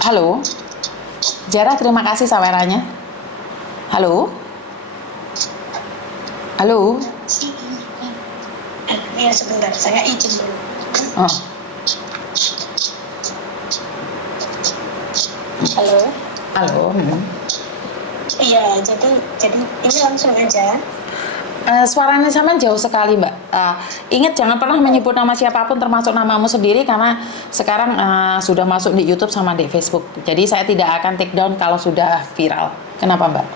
Halo, Jara, terima kasih sawerannya. Halo, halo. Ya sebentar, saya izin dulu. Oh, Halo. halo. Iya, jadi ini langsung aja. Suaranya sama jauh sekali, Mbak. Ingat jangan pernah menyebut nama siapapun termasuk namamu sendiri karena sekarang sudah masuk di YouTube sama di Facebook. Jadi saya tidak akan take down kalau sudah viral. Kenapa, Mbak?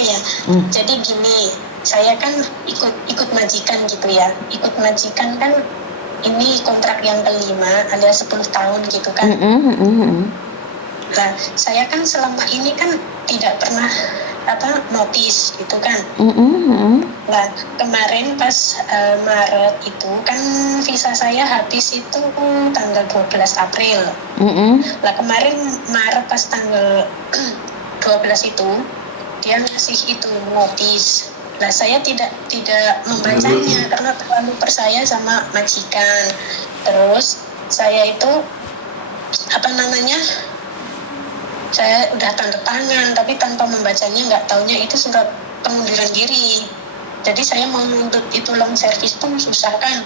Iya, jadi gini, saya kan ikut majikan gitu ya. Ikut majikan kan ini kontrak yang kelima, alias 10 tahun gitu kan. Nah, saya kan selama ini kan tidak pernah notis gitu kan. Nah, kemarin pas Maret itu kan visa saya habis itu tanggal 12 April. Nah, kemarin Maret pas tanggal 12 itu dia ngasih itu notis. Nah, saya tidak membacanya karena terlalu percaya sama majikan. Terus saya itu saya udah tanda tangan tapi tanpa membacanya, nggak taunya itu surat pengunduran diri. Jadi saya mau nuntut itu long service pun susah kan.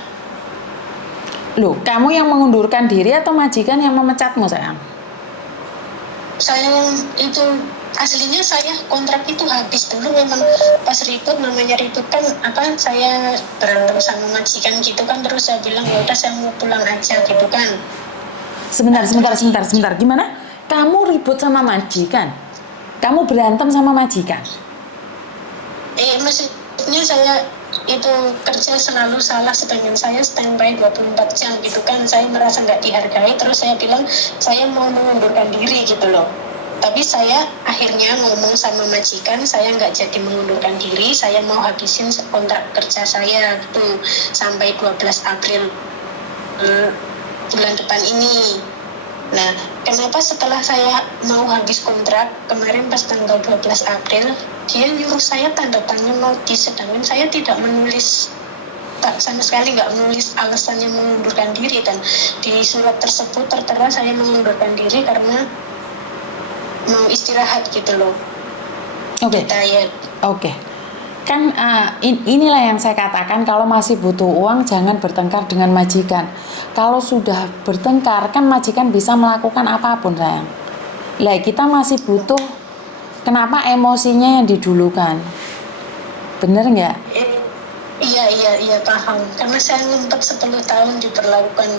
Loh, kamu yang mengundurkan diri atau majikan yang memecatmu, sayang? Saya yang itu aslinya saya kontrak itu habis dulu, memang pas ribut, namanya ribut kan saya berantem sama majikan gitu kan, terus saya bilang ya udah saya mau pulang aja gitu kan. Sebentar. Gimana? Kamu ribut sama majikan? Kamu berantem sama majikan? Maksudnya saya itu kerja selalu salah, sedangkan saya standby 24 jam gitu kan. Saya merasa nggak dihargai, terus saya bilang saya mau mengundurkan diri gitu loh. Tapi saya akhirnya ngomong sama majikan, saya nggak jadi mengundurkan diri, saya mau habisin kontrak kerja saya tuh sampai 12 April bulan depan ini. Nah, kenapa setelah saya mau habis kontrak kemarin pas tanggal 12 April dia nyuruh saya tanda tangan notis, sedangkan saya tidak menulis, sama sekali nggak menulis alasannya mengundurkan diri, dan di surat tersebut tertera saya mengundurkan diri karena mau istirahat gitu loh. Oke. Kan inilah yang saya katakan, kalau masih butuh uang jangan bertengkar dengan majikan. Kalau sudah bertengkar kan majikan bisa melakukan apapun, sayang. Lah kita masih butuh, kenapa emosinya yang didulukan? Bener nggak? Iya paham, karena saya ngumpet 10 tahun diperlakukan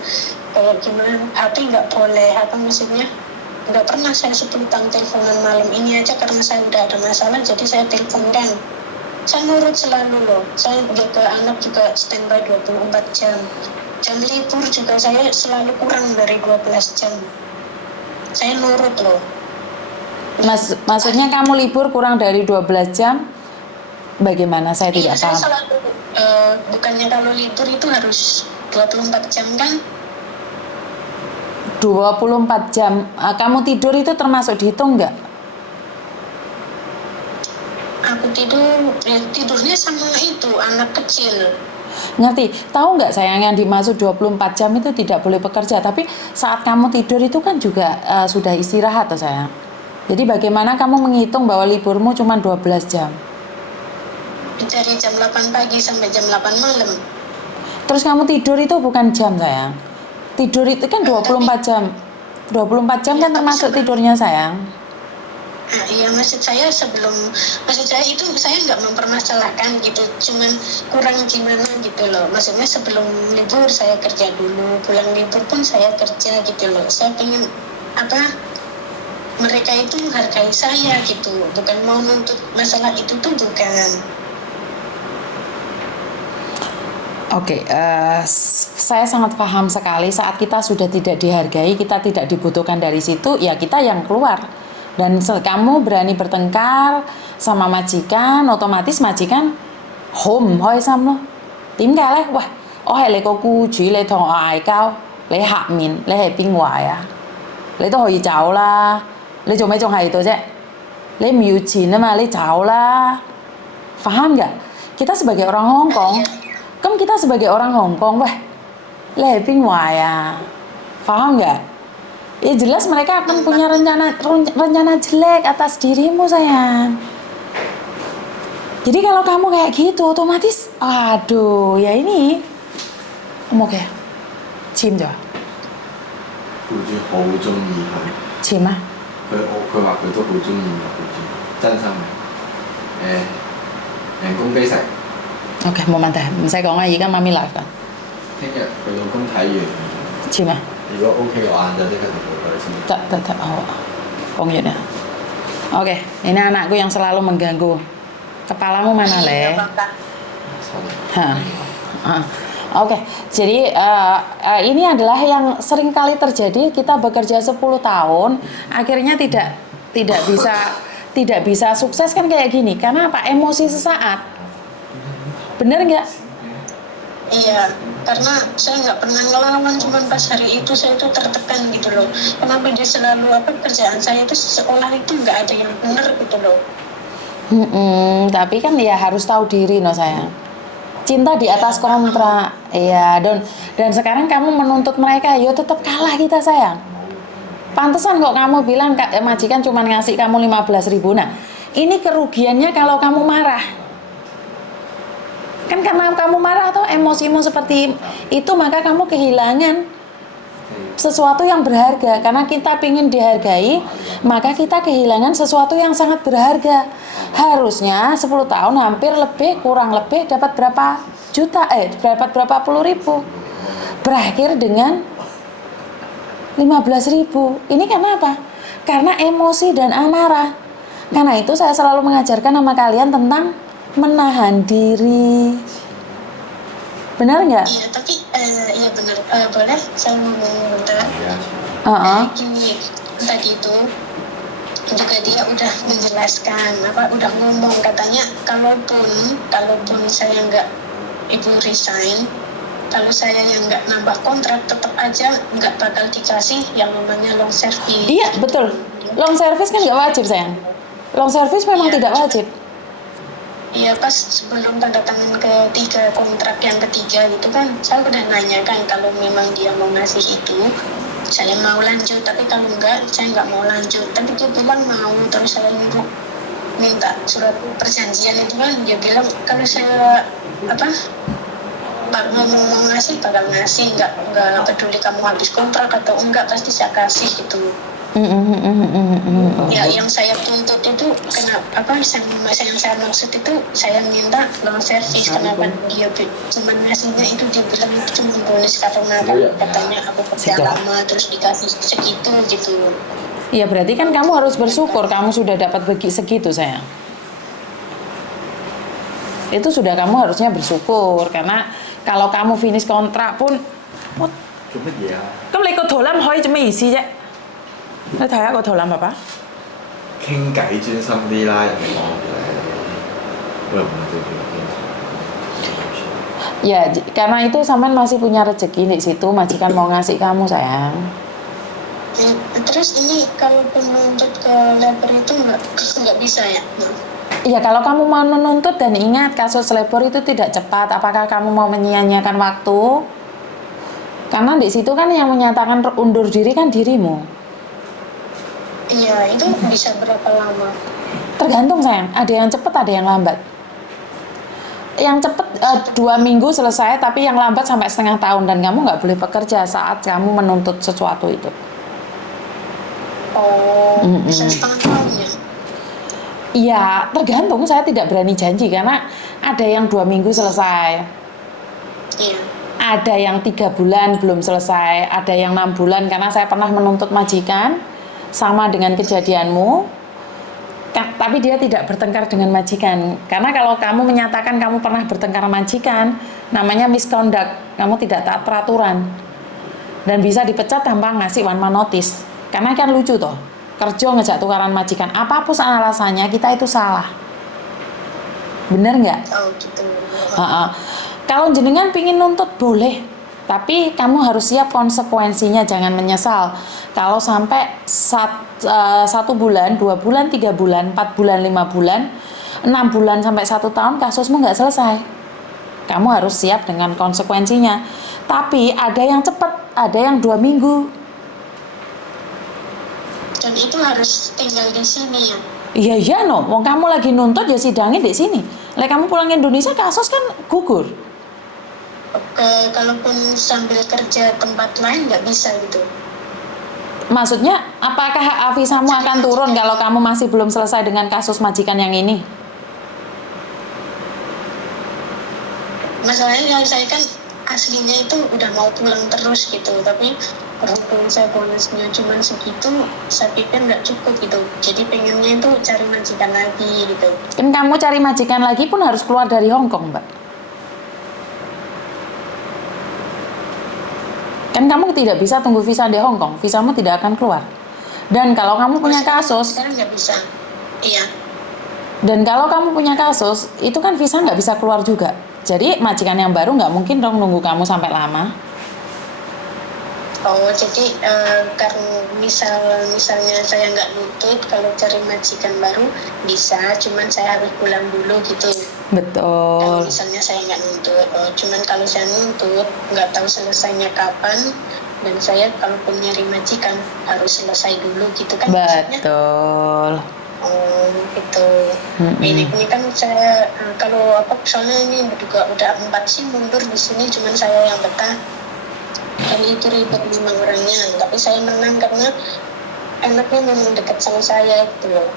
kayak gimana, nggak boleh, maksudnya nggak pernah saya 10 tahun teleponan malam. Ini aja karena saya udah ada masalah jadi saya telepon kan. Saya nurut selalu loh, saya ke anak juga standby 24 jam. Jam libur juga saya selalu kurang dari 12 jam. Saya nurut loh. Maksudnya kamu libur kurang dari 12 jam? Bagaimana? Saya tidak paham. Saya selalu, bukannya kalau libur itu harus 24 jam kan? 24 jam. Kamu tidur itu termasuk dihitung nggak? Aku tidurnya sama itu anak kecil. Ngerti? Tahu nggak sayang, yang dimaksud 24 jam itu tidak boleh bekerja, tapi saat kamu tidur itu kan juga sudah istirahat tuh sayang. Jadi bagaimana kamu menghitung bahwa liburmu cuma 12 jam? Dari jam 8 pagi sampai jam 8 malam. Terus kamu tidur itu bukan jam sayang. Tidur itu kan 24 jam. 24 jam kan termasuk tidurnya sayang. Iya, maksud saya itu saya nggak mempermasalahkan gitu, cuman kurang gimana gitu loh. Maksudnya sebelum libur saya kerja dulu, pulang libur pun saya kerja gitu loh. Saya pengen mereka itu menghargai saya gitu, bukan mau nuntut masalah itu tuh bukan. Oke, saya sangat paham sekali. Saat kita sudah tidak dihargai, kita tidak dibutuhkan dari situ, ya kita yang keluar. Dan kamu berani bertengkar sama majikan, otomatis majikan home hoi sam lo. Tím cả lấy,喂, 我係你個僱主，你同我嗌交，你下面你係邊位啊？你都可以走啦，你做咩仲喺度啫？你唔要錢啊嘛，你走啦. Paham nggak? Kita sebagai orang Hong Kong, kan kita sebagai orang Hong Kong, weh, le bin wai à, paham nggak? Ya jelas mereka akan punya rencana jelek atas dirimu sayang. Jadi kalau kamu kayak gitu otomatis, aduh ya ini, oke, cium jo, 僱主好中意佢， cium ah. 佢話佢都好中意我僱主，真心嘅。人工基石， Oke, một mình唔使講啦，而家媽咪 live 㗎，聽日佢老公睇完， cium ah. 如果 OK 嘅話，就即刻同佢先。 Tak, oh, Ongit ya. Oke, ini anakku yang selalu mengganggu. Kepalamu mana, Le? Hah. Ah. Oke, jadi ini adalah yang sering kali terjadi. Kita bekerja 10 tahun, akhirnya tidak bisa sukses kan kayak gini. Karena apa? Emosi sesaat. Bener nggak? Iya, karena saya nggak pernah ngelawan, cuman pas hari itu saya itu tertekan gitu loh. Kenapa dia selalu kerjaan saya itu seolah itu nggak ada yang benar gitu loh. Tapi kan ya harus tahu diri no sayang. Cinta di atas kontrak, iya. Dan sekarang kamu menuntut mereka, yo tetap kalah kita sayang. Pantesan kok kamu bilang majikan cuma ngasih kamu 15.000. Nah, ini kerugiannya kalau kamu marah. Kan karena kamu marah atau emosimu seperti itu, maka kamu kehilangan sesuatu yang berharga. Karena kita ingin dihargai, maka kita kehilangan sesuatu yang sangat berharga. Harusnya 10 tahun hampir lebih, kurang lebih dapat berapa juta, dapat berapa puluh ribu. Berakhir dengan 15.000. Ini karena apa? Karena emosi dan amarah. Karena itu saya selalu mengajarkan sama kalian tentang menahan diri. Benar nggak? Iya, tapi iya benar. Boleh saya ngomong bentar? Gini, tadi itu juga dia udah menjelaskan, udah ngomong katanya kalaupun saya nggak ibu resign, kalau saya yang nggak nambah kontrak tetap aja nggak bakal dikasih yang namanya long service. Iya betul. Long service kan nggak wajib sayang. Long service memang tidak wajib. Iya, pas sebelum tanda tangan kontrak yang ketiga itu kan saya udah nanya kan kalau memang dia mau ngasih itu saya mau lanjut, tapi kalau enggak saya nggak mau lanjut. Tapi dia bilang mau, terus saya nyuruh minta surat perjanjian itu kan dia bilang kalau saya mau ngasih bakal ngasih, nggak peduli kamu habis kontrak atau enggak pasti saya kasih gitu. Ya, yang saya tuntut itu kenapa yang saya maksud itu saya minta long service. Kenapa dia cuma ngasihnya itu dia bilang itu cuma bonus karena katanya aku kerja lama terus dikasih segitu gitu. Iya berarti kan kamu harus bersyukur kamu sudah dapat segitu sayang. Itu sudah kamu harusnya bersyukur karena kalau kamu finish kontrak pun 做乜嘢啊？ 咁你個肚腩可以做咩意思啫？你睇下個肚腩爸爸。傾偈專心啲啦，人哋望住你，我又唔係最中意傾。 Ya, karena itu sampean masih punya rezeki di situ, majikan mau ngasih kamu sayang. Terus ini kalau menuntut ke labor itu nggak bisa ya? Iya, kalau kamu mau menuntut dan ingat kasus labor itu tidak cepat. Apakah kamu mau menyia-nyiakan waktu? Karena di situ kan yang menyatakan undur diri kan dirimu. Iya, itu bisa berapa lama? Tergantung sayang, ada yang cepat, ada yang lambat. Yang cepat 2 minggu selesai, tapi yang lambat sampai setengah tahun dan kamu nggak boleh bekerja saat kamu menuntut sesuatu itu. Oh, bisa setengah tahun ya? Iya, tergantung. Saya tidak berani janji karena ada yang 2 minggu selesai. Iya. Ada yang 3 bulan belum selesai, ada yang 6 bulan karena saya pernah menuntut majikan sama dengan kejadianmu, tapi dia tidak bertengkar dengan majikan. Karena kalau kamu menyatakan kamu pernah bertengkar majikan, namanya misconduct, kamu tidak taat peraturan dan bisa dipecat tanpa ngasih one man notice. Karena kan lucu toh, kerja ngejak tukaran majikan, apapun alasannya kita itu salah. Bener nggak? Oh gitu. Kalau jenengan pingin nuntut boleh, tapi kamu harus siap konsekuensinya, jangan menyesal. Kalau sampai 1 bulan, 2 bulan, 3 bulan, 4 bulan, 5 bulan, 6 bulan sampai 1 tahun kasusmu nggak selesai. Kamu harus siap dengan konsekuensinya. Tapi ada yang cepat, ada yang 2 minggu. dan itu harus tinggal di sini ya. Iya no, wong kamu lagi nuntut ya sidangnya di sini. Lek kamu pulang ke Indonesia kasus kan gugur. Kalaupun sambil kerja tempat lain nggak bisa gitu. Maksudnya apakah hak visamu akan turun kalau kamu masih belum selesai dengan kasus majikan yang ini? Masalahnya saya kan aslinya itu udah mau pulang terus gitu, tapi berhubung saya bonusnya cuma segitu, saya pikir nggak cukup gitu. Jadi pengennya itu cari majikan lagi gitu. Kan kamu cari majikan lagi pun harus keluar dari Hong Kong, Mbak. Kan kamu tidak bisa tunggu visa di Hong Kong, visamu tidak akan keluar. Dan kalau kamu punya kasus, Sekarang nggak bisa. Iya. dan kalau kamu punya kasus, itu kan visa nggak bisa keluar juga. Jadi majikan yang baru nggak mungkin dong nunggu kamu sampai lama. Oh, jadi karena misalnya saya nggak nuntut, kalau cari majikan baru bisa, cuman saya harus pulang dulu gitu. Kalau Betul. misalnya saya nggak nuntut, cuman kalau saya nuntut nggak tahu selesainya kapan, dan saya kalaupun nyari majikan harus selesai dulu gitu kan maksudnya. Betul. Oh gitu. Mm-mm. Ini kan saya kalau apa soalnya ini juga udah 4 sih mundur di sini, cuman saya yang betah. Kami itu ribet memang orangnya, tapi saya menang karena anaknya memang dekat sama saya gitu loh.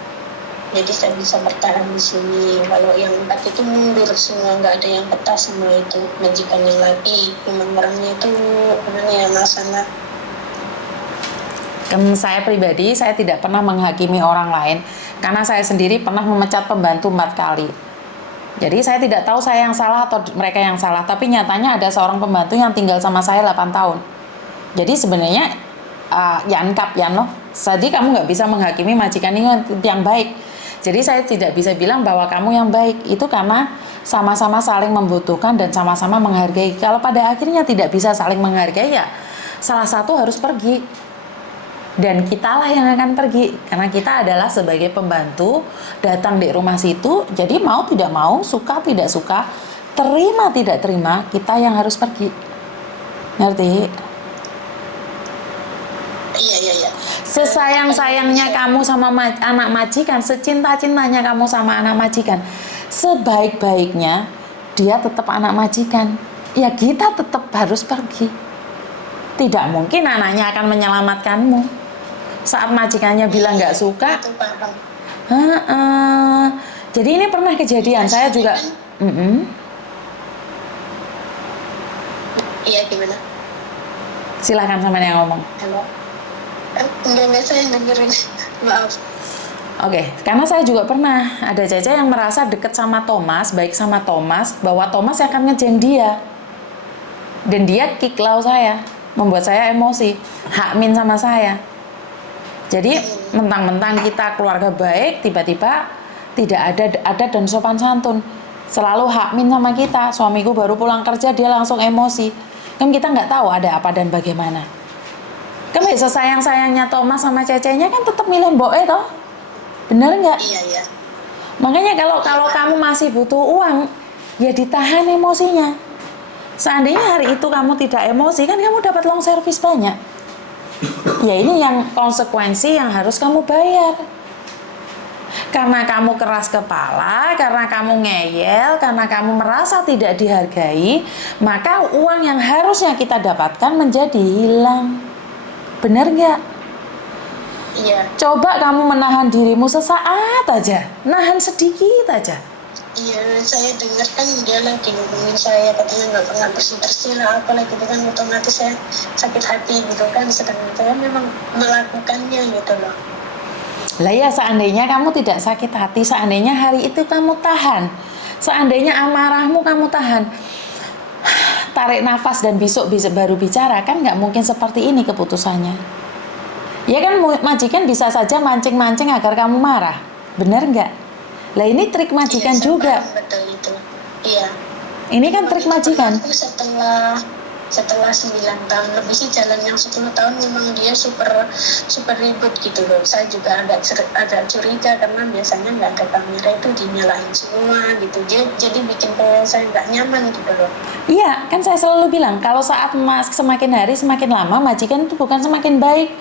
Jadi saya bisa bertahan di sini. Kalau yang 4 itu mundur semua, nggak ada yang betah semua itu. Majikan yang lagi memang orangnya itu gimana ya masana. Saya pribadi, saya tidak pernah menghakimi orang lain karena saya sendiri pernah memecat pembantu 4 kali. Jadi saya tidak tahu saya yang salah atau mereka yang salah, tapi nyatanya ada seorang pembantu yang tinggal sama saya 8 tahun. Jadi sebenarnya yankap ya loh. Jadi kamu nggak bisa menghakimi majikan ini yang baik. Jadi saya tidak bisa bilang bahwa kamu yang baik, itu karena sama-sama saling membutuhkan dan sama-sama menghargai. Kalau pada akhirnya tidak bisa saling menghargai ya salah satu harus pergi. Dan kitalah yang akan pergi, karena kita adalah sebagai pembantu datang di rumah situ, jadi mau tidak mau, suka tidak suka, terima tidak terima, kita yang harus pergi. Ngerti? Iya. Sesayang-sayangnya kamu sama anak majikan, secinta-cintanya kamu sama anak majikan, sebaik-baiknya dia tetap anak majikan, ya kita tetap harus pergi. Tidak mungkin anaknya akan menyelamatkanmu saat majikannya bilang nggak suka. Itu paham. Jadi ini pernah kejadian, saya juga. Iya gimana? Silakan sama yang ngomong. Halo. Enggak saya dengerin. Maaf. Oke, karena saya juga pernah ada Caca yang merasa dekat sama Thomas, baik sama Thomas, bahwa Thomas akan ngejeng dia. Dan dia kick lau saya, membuat saya emosi, hakmin sama saya. Jadi mentang-mentang kita keluarga baik, tiba-tiba tidak ada adat dan sopan santun. Selalu hakmin sama kita. Suamiku baru pulang kerja, dia langsung emosi. Kan kita nggak tahu ada apa dan bagaimana. Kan bisa sayang-sayangnya Thomas sama Cecenya kan tetap milih Boe toh. Bener nggak? Iya. Makanya kalau kamu masih butuh uang, ya ditahan emosinya. Seandainya hari itu kamu tidak emosi, kan kamu dapat long service banyak. Ya ini yang konsekuensi yang harus kamu bayar. Karena kamu keras kepala, karena kamu ngeyel, karena kamu merasa tidak dihargai, maka uang yang harusnya kita dapatkan menjadi hilang. Benar nggak? Iya. Coba kamu menahan dirimu sesaat aja, nahan sedikit aja. Iya, saya dengar kan dia lagi ngomongin saya, katanya nggak pernah bersih-bersih lah, apalah gitu kan, otomatis saya sakit hati gitu kan, sedangkan saya memang melakukannya gitu loh. Lah ya seandainya kamu tidak sakit hati, seandainya hari itu kamu tahan, seandainya amarahmu kamu tahan, tarik nafas dan besok baru bicara, kan nggak mungkin seperti ini keputusannya. Ya kan majikan bisa saja mancing-mancing agar kamu marah, benar nggak? Lah ini trik majikan Iya, juga. betul itu. Iya. Ini kan trik majikan. Aku setelah setelah 9 tahun lebih sih, jalan yang 10 tahun memang dia super super ribet gitu loh. Saya juga agak curiga karena biasanya nggak ada kamera itu dinyalain semua gitu, jadi bikin saya nggak nyaman gitu loh. Iya, kan saya selalu bilang kalau saat semakin hari semakin lama majikan itu bukan semakin baik,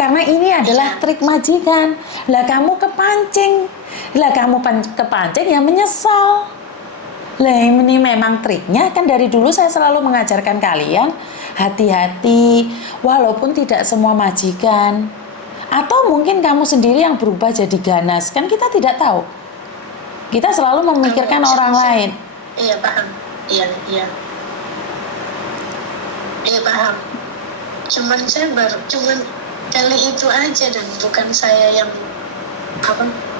karena ini adalah trik majikan. Lah kamu kepancing, kepancing ya menyesal. Lah ini memang triknya, kan dari dulu saya selalu mengajarkan kalian hati-hati walaupun tidak semua majikan, atau mungkin kamu sendiri yang berubah jadi ganas, kan kita tidak tahu. Kita selalu memikirkan orang lain. Iya paham, iya paham. Cuman kali itu aja, dan bukan saya yang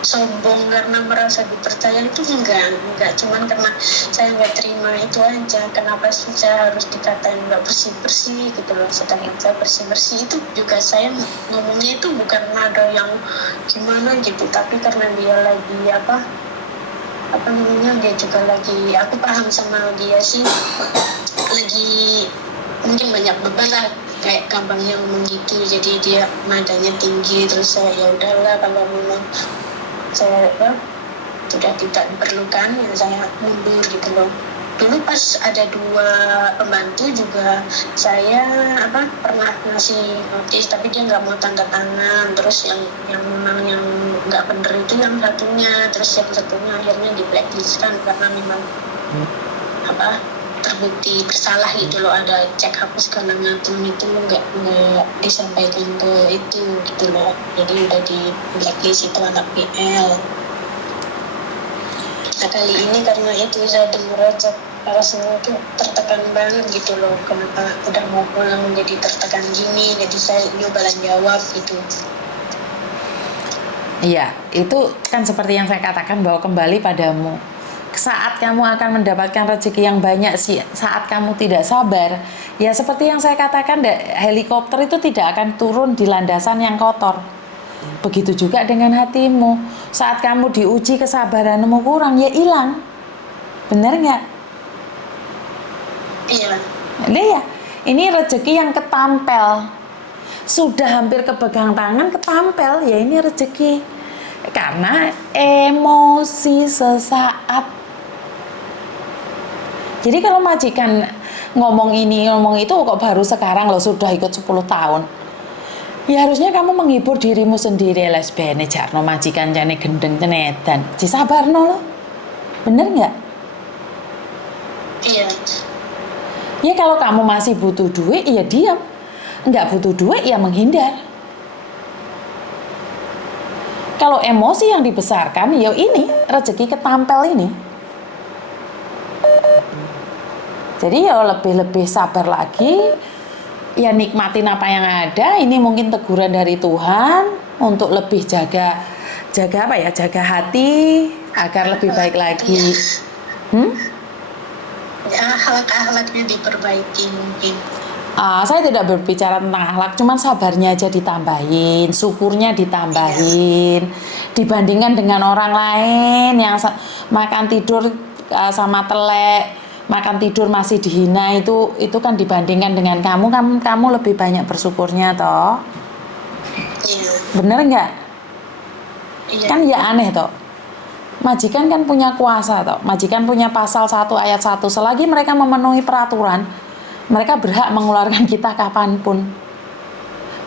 sombong karena merasa dipercaya, itu enggak, cuman karena saya nggak terima itu aja. Kenapa sih saya harus dikatain nggak bersih gitu loh, sedangkan saya bersih itu juga. Saya ngomongnya itu bukan nada yang gimana gitu, tapi karena dia lagi dia juga lagi, aku paham sama dia sih, lagi mungkin banyak beban lah, kayak gampangnya ngomong gitu, jadi dia nadanya tinggi. Terus saya ya udahlah, kalau memang saya sudah tidak diperlukan ya saya mundur gitu loh. Dulu pas ada 2 pembantu juga saya pernah ngasih notis, tapi dia nggak mau tanda tangan. Terus yang nggak bener itu yang satunya, terus yang satunya akhirnya di blacklistkan karena memang terbukti bersalah gitu loh, ada cek hapus segala macam itu nggak disampaikan ke itu gitu loh, jadi udah di blacklist itu anak PL. Nah kali ini karena itu saya dengar aja semua tuh tertekan banget gitu loh, kenapa udah mau pulang jadi tertekan gini, jadi saya nyobalan jawab gitu. Iya, itu kan seperti yang saya katakan bahwa kembali padamu. Saat kamu akan mendapatkan rezeki yang banyak, saat kamu tidak sabar, ya seperti yang saya katakan, helikopter itu tidak akan turun di landasan yang kotor. Begitu juga dengan hatimu. Saat kamu diuji kesabaranmu kurang, ya hilang. Benar nggak? Iya. Nah ya, ini rezeki yang ketampel. Sudah hampir kepegang tangan, ketampel, ya ini rezeki. Karena emosi sesaat. Jadi kalau majikan ngomong ini, ngomong itu kok baru sekarang loh, sudah ikut 10 tahun. Ya harusnya kamu menghibur dirimu sendiri, lesbene jarno majikan jane gendeng cenedan. Disabarno loh. Bener nggak? Iya. Ya kalau kamu masih butuh duit, ya diam. Nggak butuh duit, ya menghindar. Kalau emosi yang dibesarkan, ya ini rezeki ketampel ini. Jadi ya lebih sabar lagi, ya nikmatin apa yang ada. Ini mungkin teguran dari Tuhan untuk lebih jaga hati agar lebih baik lagi. Ya akhlak-akhlaknya diperbaiki mungkin. Saya tidak berbicara tentang akhlak, cuman sabarnya aja ditambahin, syukurnya ditambahin, dibandingkan dengan orang lain yang makan tidur sama telek. Makan tidur masih dihina, itu kan dibandingkan dengan kamu lebih banyak bersyukurnya toh. Iya. Bener nggak? Iya. Kan ya aneh toh. Majikan kan punya kuasa toh. Majikan punya pasal 1 ayat 1. Selagi mereka memenuhi peraturan, mereka berhak mengeluarkan kita kapanpun.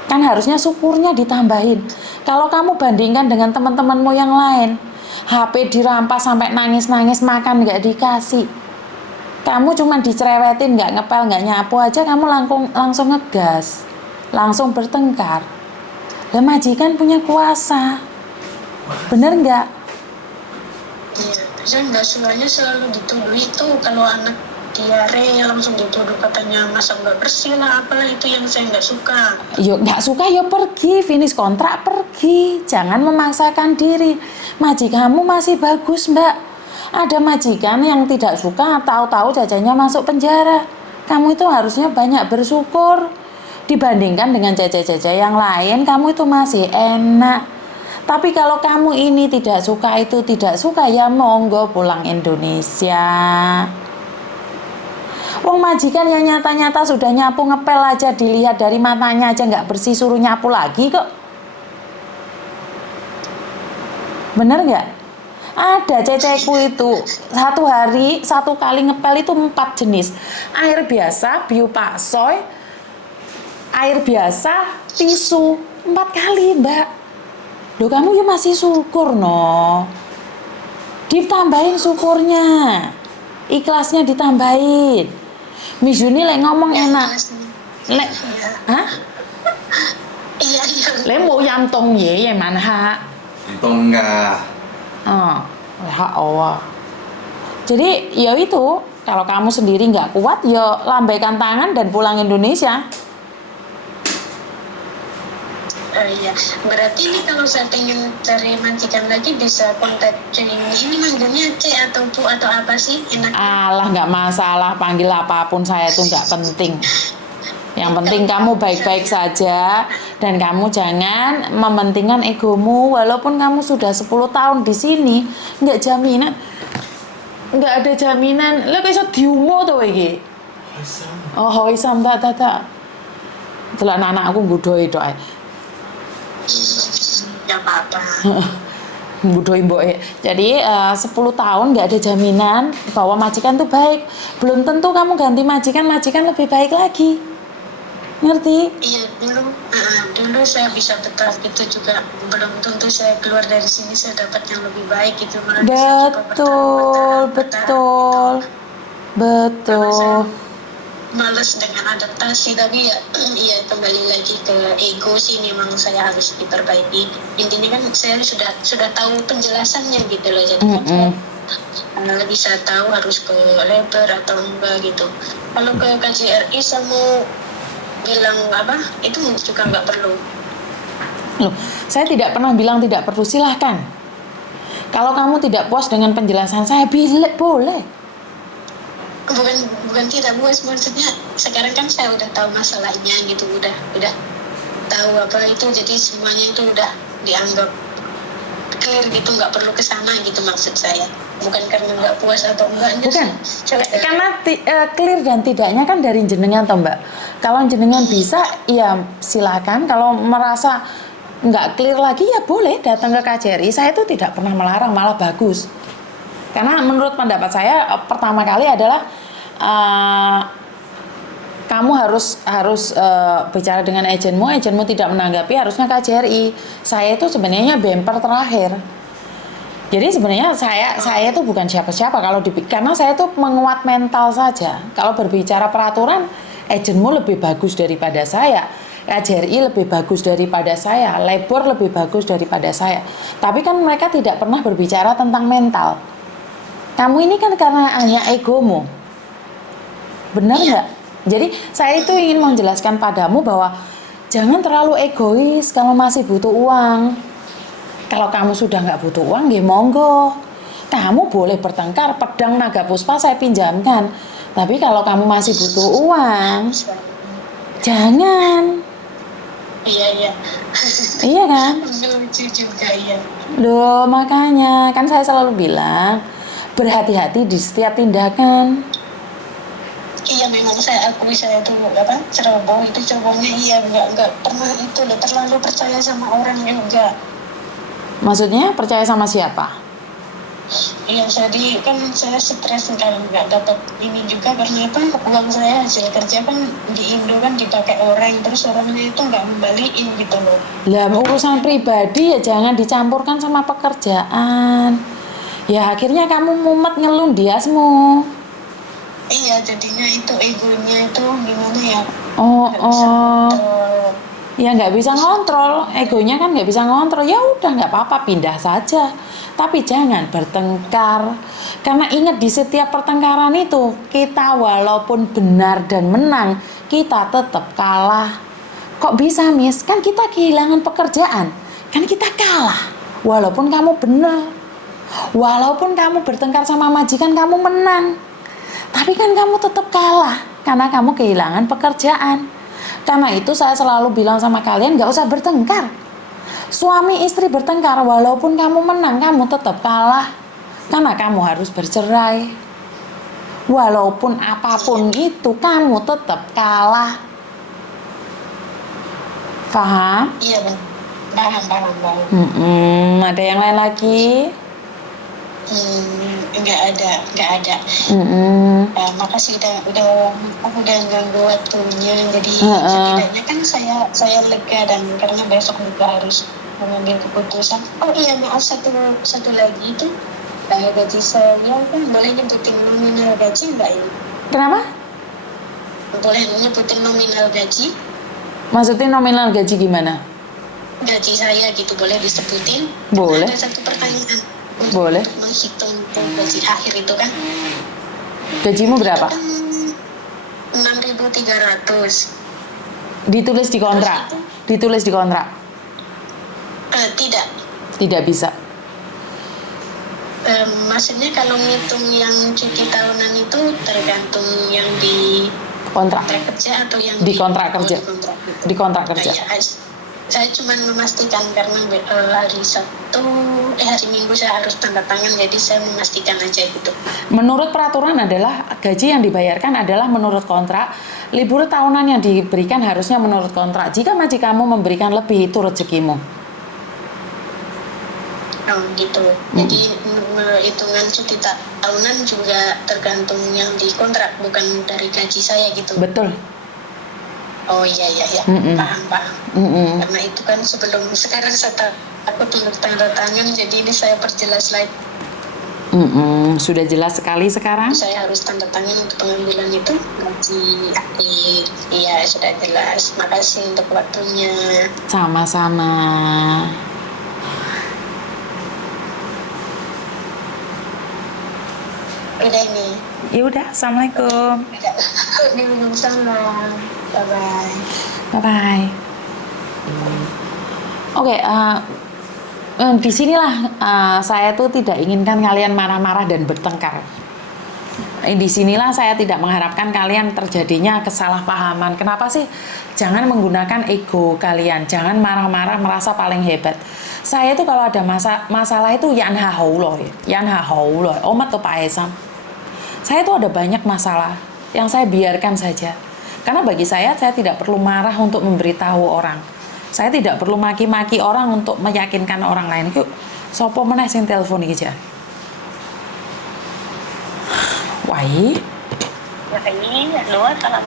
Kan harusnya syukurnya ditambahin. Kalau kamu bandingkan dengan teman-temanmu yang lain, HP dirampas sampai nangis-nangis, makan nggak dikasih. Kamu cuma dicerewetin, nggak ngepel, nggak nyapu aja, kamu langsung ngegas, langsung bertengkar. Lah majikan punya kuasa, bener nggak? Iya, saya nggak sukanya selalu dituduh itu, kalau anak diare langsung dituduh katanya masa nggak bersih lah, apalah itu yang saya nggak suka. Yo nggak suka yo pergi, finish kontrak pergi, jangan memaksakan diri. Majikanmu masih bagus mbak. Ada majikan yang tidak suka, tahu-tahu jajannya masuk penjara. Kamu itu harusnya banyak bersyukur. Dibandingkan dengan jajan-jajan yang lain, kamu itu masih enak. Tapi kalau kamu ini tidak suka, ya monggo pulang Indonesia. Wong majikan yang nyata-nyata sudah nyapu ngepel aja, dilihat dari matanya aja nggak bersih, suruh nyapu lagi kok. Bener nggak? Ada ceceku itu satu hari 1 kali ngepel itu 4 jenis. Air biasa, bio paksoy, air biasa, tisu 4 kali, Mbak. Loh, kamu ya masih syukur no. Ditambahin syukurnya, ikhlasnya ditambahin. Miss Juni lek ngomong enak. Lek, hah? Iya. Lek mau yam tong ye man ha. Untung enggak. Allah. Jadi ya itu, kalau kamu sendiri nggak kuat, ya lambaikan tangan dan pulang Indonesia. Iya, berarti ini kalau saya pengen cari majikan lagi bisa kontak ini manggilnya C atau Bu atau apa sih enak? Alah, nggak masalah, panggil apapun saya itu nggak penting. Yang penting kamu baik-baik saja dan kamu jangan mementingkan egomu. Walaupun kamu sudah 10 tahun di sini, nggak ada jaminan. Lah kok iso diumo to iki? Oh, hoisam tak. Delok anak aku nggodhoi tok ae. Nggak apa-apa. Nggodhoi mboke. Jadi 10 tahun nggak ada jaminan bahwa majikan tuh baik. Belum tentu kamu ganti majikan lebih baik lagi. Ngerti? Iya, dulu saya bisa betah gitu juga. Belum tentu saya keluar dari sini saya dapat yang lebih baik gitu. Malah saya coba Betul. males dengan adaptasi, tapi ya iya kembali lagi ke ego sih, memang saya harus diperbaiki. Intinya kan saya sudah tahu penjelasannya gitu loh, jadi kan saya bisa tahu harus ke labor atau enggak gitu. Kalau ke KJRI sama bilang apa itu juga nggak perlu. Loh, saya tidak pernah bilang tidak perlu, silahkan. Kalau kamu tidak puas dengan penjelasan saya, boleh. Bukan tidak puas, maksudnya sekarang kan saya udah tahu masalahnya gitu, udah tahu apa itu, jadi semuanya itu udah dianggap clear gitu, nggak perlu kesana gitu maksud saya. Bukan karena nggak puas atau enggaknya. Bukan, karena clear dan tidaknya kan dari jenengan toh Mbak. Kalau jenengan bisa, ya silakan. Kalau merasa nggak clear lagi, ya boleh datang ke KJRI. Saya itu tidak pernah melarang, malah bagus. Karena menurut pendapat saya, pertama kali adalah kamu harus bicara dengan agenmu tidak menanggapi, harusnya KJRI. Saya itu sebenarnya bemper terakhir. Jadi sebenarnya saya itu bukan siapa-siapa karena saya itu menguat mental saja. Kalau berbicara peraturan, agenmu lebih bagus daripada saya, KJRI lebih bagus daripada saya, labor lebih bagus daripada saya. Tapi kan mereka tidak pernah berbicara tentang mental. Kamu ini kan karena hanya egomu. Benar nggak? Jadi saya itu ingin menjelaskan padamu bahwa jangan terlalu egois kalau masih butuh uang. Kalau kamu sudah nggak butuh uang, ya monggo. Kamu boleh bertengkar, pedang naga puspa saya pinjamkan. Tapi kalau kamu masih butuh uang, jangan. Iya. Iya kan? Lucu juga ya. Loh, makanya kan saya selalu bilang berhati-hati di setiap tindakan. Iya, memang saya akui saya itu cerobohnya iya, nggak pernah itu loh, terlalu percaya sama orang juga. Maksudnya percaya sama siapa? Iya, jadi kan saya stres kalau nggak dapat ini juga, karena apa, uang saya hasil kerja kan di Indo kan dipakai orang, terus orangnya itu nggak kembaliin gitu loh. Lah urusan pribadi ya jangan dicampurkan sama pekerjaan. Ya akhirnya kamu mumet ngelun diasmu. Iya, jadinya itu egonya itu gimana ya? Ya nggak bisa ngontrol, egonya kan nggak bisa ngontrol. Ya udah nggak apa-apa, pindah saja. Tapi jangan bertengkar, karena ingat di setiap pertengkaran itu kita walaupun benar dan menang, kita tetap kalah. Kok bisa, Miss? Kan kita kehilangan pekerjaan, kan kita kalah. Walaupun kamu benar, walaupun kamu bertengkar sama majikan kamu menang, tapi kan kamu tetap kalah karena kamu kehilangan pekerjaan. Karena itu saya selalu bilang sama kalian, gak usah bertengkar. Suami istri bertengkar, walaupun kamu menang, kamu tetap kalah. Karena kamu harus bercerai. Walaupun apapun itu, kamu tetap kalah. Paham? Iya bang, paham. Ada yang lain lagi? Nggak ada. Makasih udah ganggu waktunya. Jadi setidaknya kan saya lega, dan karena besok juga harus mengambil keputusan. Oh iya, maaf, satu lagi itu, gaji saya kan boleh nyebutin nominal gaji nggak ini? Kenapa? Boleh nyebutin nominal gaji? Maksudnya nominal gaji gimana? Gaji saya gitu, boleh disebutin? Boleh. Ada satu pertanyaan. Boleh. Untuk menghitung gaji akhir itu kan? Gajimu berapa? 6.300. Ditulis di kontrak? Ditulis di kontrak? Tidak. Tidak bisa. Maksudnya kalau ngitung yang cuti tahunan itu tergantung yang di Kontrak. kerja atau yang Di kontrak kerja. Di kontrak kerja. Saya cuma memastikan karena hari Minggu saya harus tanda tangan, jadi saya memastikan aja gitu. Menurut peraturan adalah gaji yang dibayarkan adalah menurut kontrak. Libur tahunan yang diberikan harusnya menurut kontrak. Jika majikanmu memberikan lebih, itu rezekimu. Oh gitu. Jadi hitungan cuti tahunan juga tergantung yang di kontrak, bukan dari gaji saya gitu. Betul. Oh iya. Paham. Karena itu kan sekarang saya takut untuk tanda tangan, jadi ini saya perjelas lagi. Sudah jelas sekali sekarang. Saya harus tanda tangan untuk pengambilan itu gaji akhir. Iya, sudah jelas. Makasih untuk waktunya. Sama-sama. Udah ini. Ya udah, assalamualaikum. Waalaikumsalam. Bye-bye. Bye-bye. Oke, disinilah saya tuh tidak inginkan kalian marah-marah dan bertengkar. Disinilah saya tidak mengharapkan kalian terjadinya kesalahpahaman. Kenapa sih? Jangan menggunakan ego kalian. Jangan marah-marah merasa paling hebat. Saya tuh kalau ada masalah itu yanha hauloh, omat tuh Pak Esam. Saya tuh ada banyak masalah yang saya biarkan saja. Karena bagi saya tidak perlu marah untuk memberitahu orang. Saya tidak perlu maki-maki orang untuk meyakinkan orang lain. Yuk, sopo meneh sing telepon iki jar. Wai. Makanya, lu salam.